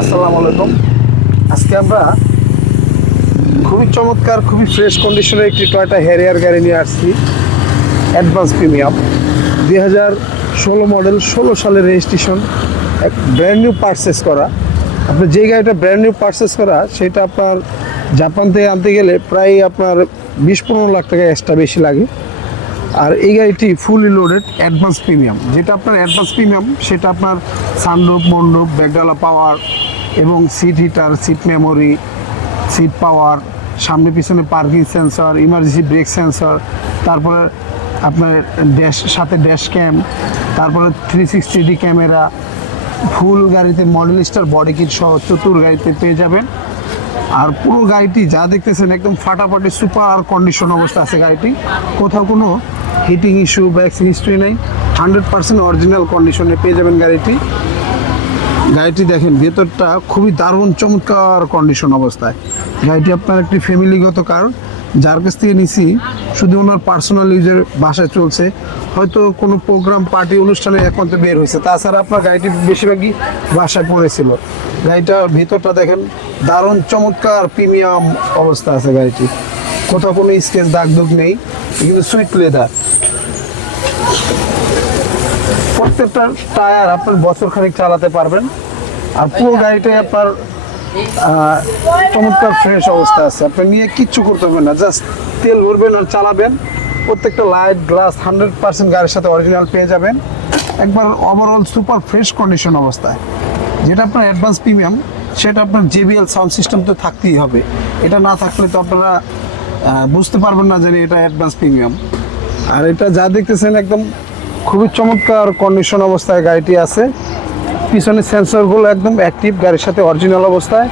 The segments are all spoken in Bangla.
আসসালামু আলাইকুম। আজকে আমরা খুবই চমৎকার, খুবই ফ্রেশ কন্ডিশনের একটি টয়োটা হ্যারিয়ার গাড়ি নিয়ে আসছি। অ্যাডভান্স প্রিমিয়াম 2016 মডেল, 16 সালের রেজিস্ট্রেশন, এক ব্র্যান্ড নিউ পারচেস করা। আপনার যে গাড়িটা ব্র্যান্ড নিউ পারচেস করা, সেটা আপনার জাপান থেকে আনতে গেলে প্রায় আপনার 20-15 লাখ টাকা এক্সট্রা বেশি লাগে। আর এই গাড়িটি ফুলি লোডেড অ্যাডভান্স প্রিমিয়াম। যেটা আপনার অ্যাডভান্স প্রিমিয়াম সেটা আপনার সানরুফ, মন্ডপ, ব্যাকডালা পাওয়ার এবং seat heater, seat memory, seat power, সামনে পিছনে parking sensor, emergency brake sensor, তারপরে আপনার সাথে ড্যাশ ক্যাম, তারপরে 360D ক্যামেরা, ফুল গাড়িতে মডেল স্টার বডি কিট সহ চতুর গাড়িতে পেয়ে যাবেন। আর পুরো গাড়িটি যা দেখতেছেন একদম ফাটাফাটি সুপার কন্ডিশন অবস্থা আছে গাড়িটি। কোথাও কোনো হিটিং ইস্যু বা হিস্ট্রি নেই, 100% অরিজিনাল কন্ডিশনে পেয়ে যাবেন গাড়িটি। গাড়িটি দেখেন ভেতরটা খুবই দারুণ চমৎকার কন্ডিশন অবস্থায়। গাড়িটি আপনার একটি ফ্যামিলিগত কার, যার কাছ থেকে নিছি শুধু ওনার পার্সোনাল ইউজের বাসায় চলছে, হয়তো কোনো প্রোগ্রাম পার্টি অনুষ্ঠানে একমাত্র বের হয়েছে, তাছাড়া আপনার গাড়িটি বেশিরভাগই বাসায় পড়েছিল। গাড়িটার ভিতরটা দেখেন দারুণ চমৎকার প্রিমিয়াম অবস্থা আছে গাড়িটি, কোথাও কোনো স্কেচ দাগ দুগ নেই, কিন্তু সুইট লেদার। প্রত্যেকটা টায়ার আপনার বছর খানিক চালাতে পারবেন। আর পুরো গাড়িটাই আপনার চমৎকার ফ্রেশ অবস্থা আছে, আপনি নিয়ে কিচ্ছু করতে হবে না, জাস্ট তেল ভরবেন আর চালাবেন। প্রত্যেকটা লাইট গ্লাস 100% গাড়ির সাথে অরিজিনাল পেয়ে যাবেন। একবার ওভারঅল সুপার ফ্রেশ কন্ডিশন অবস্থায়। যেটা আপনার অ্যাডভান্স প্রিমিয়াম, সেটা আপনার JBL সাউন্ড সিস্টেম তো থাকতেই হবে। এটা না থাকলে তো আপনারা বুঝতে পারবেন না যে এটা অ্যাডভান্স প্রিমিয়াম। আর এটা যা দেখতেছেন একদম খুবই চমৎকার কন্ডিশন অবস্থায় গাড়িটি আছে। পিছনে সেন্সরগুলো একদম অ্যাক্টিভ, গাড়ির সাথে অরিজিনাল অবস্থায়।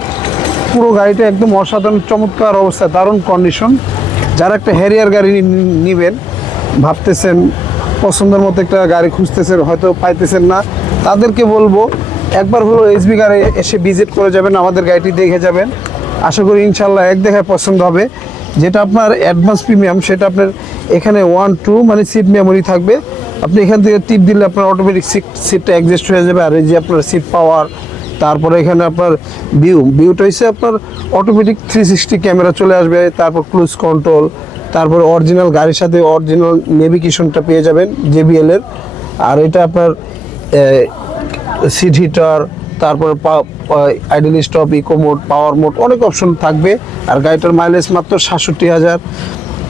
পুরো গাড়িটা একদম অসাধারণ চমৎকার অবস্থায়, দারুণ কন্ডিশন। যারা একটা হ্যারিয়ার গাড়ি নেবেন ভাবতেছেন, পছন্দের মতো একটা গাড়ি খুঁজতেছেন, হয়তো পাইতেছেন না, তাদেরকে বলবো একবার হলো SB গাড়ি এসে ভিজিট করে যাবেন, আমাদের গাড়িটি দেখে যাবেন। আশা করি ইনশাল্লাহ এক দেখায় পছন্দ হবে। যেটা আপনার অ্যাডভান্স প্রিমিয়াম, সেটা আপনার এখানে 1-2 মানে সিট মেমোরি থাকবে। আপনি এখান থেকে টিপ দিলে আপনার অটোমেটিক সিটটা অ্যাডজাস্ট হয়ে যাবে। আর এই যে আপনার সিট পাওয়ার, তারপরে এখানে আপনার ভিউটা হচ্ছে আপনার অটোমেটিক 360 ক্যামেরা চলে আসবে, তারপর ক্রুজ কন্ট্রোল, তারপর অরিজিনাল গাড়ির সাথে অরিজিনাল নেভিগেশনটা পেয়ে যাবেন JBL এর। আর এটা আপনার সিট হিটার, তারপর idle stop, eco mode, power mode, অনেক অপশন থাকবে। আর গাড়িটার মাইলেজ মাত্র 67,000।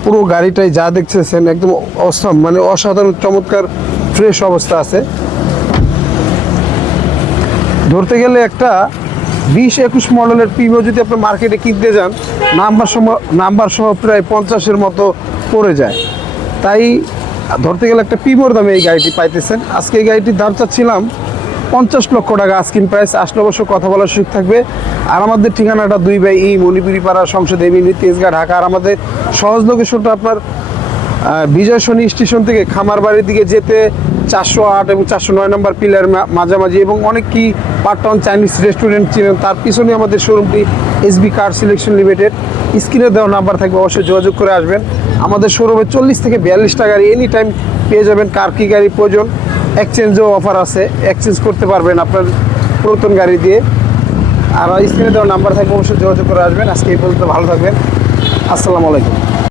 পুরো গাড়িটাই যা দেখতেছেন একদম অসম, মানে অসাধারণ চমৎকার ফ্রেশ অবস্থা আছে। ধরতে গেলে একটা 20-21 মডেলের প্রিমিও যদি আপনি মার্কেটে কিনতে যান, নাম্বার সহ প্রায় 50-এর মতো পড়ে যায়। তাই ধরতে গেলে একটা প্রিমিওর দামে এই গাড়িটি পাইতেছেন। আজকে এই গাড়িটির দাম চাচ্ছিলাম 50 লক্ষ টাকা আস্কিং প্রাইস। আসলে অবশ্য কথা বলার সুযোগ থাকবে। আর আমাদের ঠিকানাটা 2/E মণিপুরিপাড়া, সংসদ এভিনিউ, তেজগাঁ, ঢাকা। আর আমাদের সহজ লোকেশনটা আপনার বিজয় সনি স্টেশন থেকে খামারবাড়ির দিকে যেতে 408 এবং 409 নম্বর পিলার মাঝামাঝি, এবং অনেক কি পার্টন চাইনিজ রেস্টুরেন্ট চিনেন, তার পিছনে আমাদের শোরুমটি SB কার সিলেকশন লিমিটেড। স্ক্রিনে দেওয়া নাম্বার থাকবে, অবশ্যই যোগাযোগ করে আসবেন। আমাদের শোরুমে 40 থেকে 42 টাকার এনি টাইম পেয়ে যাবেন। কার কি গাড়ি প্রয়োজন, এক্সচেঞ্জও অফার আছে, এক্সচেঞ্জ করতে পারবেন আপনার পুরাতন গাড়ি দিয়ে। আর স্ক্রিনে দেওয়া নাম্বার থাকবে, অবশ্যই যোগাযোগ করে আসবেন। আজকে এই পর্যন্ত, ভালো থাকবেন। আসসালামু আলাইকুম।